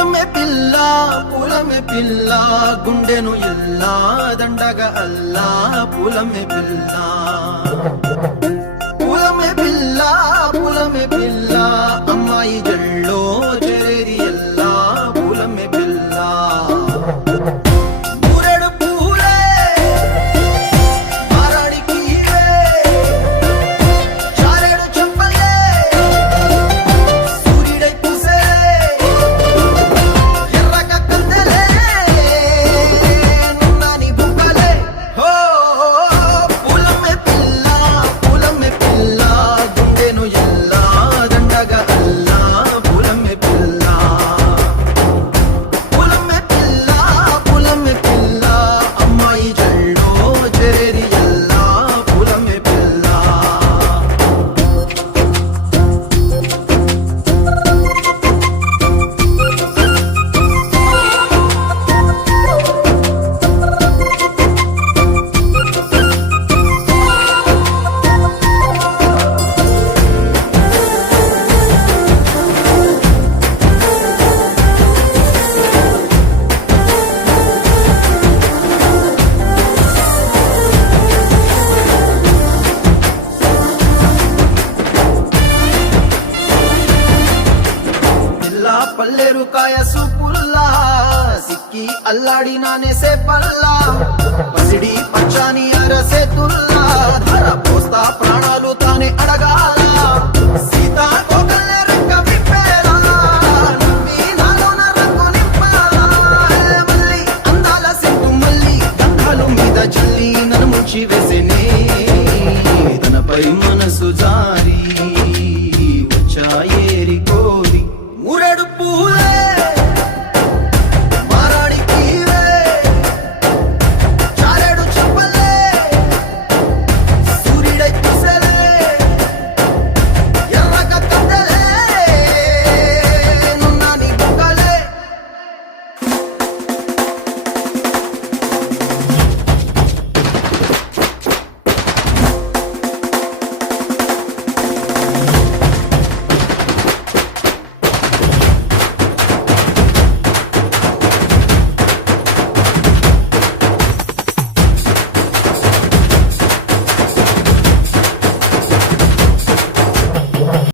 పూలమే పిల్ల గుండెను ఎల్లా దండగ అల్లా పూలమే పిల్ల పూలమే పిల్ల అమ్మాయి జల్లో చేరేది ఎల్లా పూలమే పిల్ల ఊరెడు పూలే మారాడికి చారెడు చెప్పలే సూర్యుడై పూసే ఎర్రగ కందలే నున్నాని బుక్కలే హో పూలమే పిల్ల గుండెను ఎల్లా దండగ అల్లా పూలమే పిల్ల అమ్మాయి జల్లో చేరేది ఎల్లా పూలమే పిల్ల పల్లెరు కాయ సూపుల్లా సిక్కి అల్లాడి నానేసే పల్లా పసిడి పచ్చాని అరసే తుల్లా ధర పోస్తా ప్రాణాలు తానే అడగాల సీతా కోకల్లే రెక్క విప్పేలా నవ్వి నాలోన రంగు నింపాలా మళ్ళీ అందాల సెట్టు మళ్ళీ గంధాలు మీద జల్లి నన్ను ముంచి వేసేనే తనపై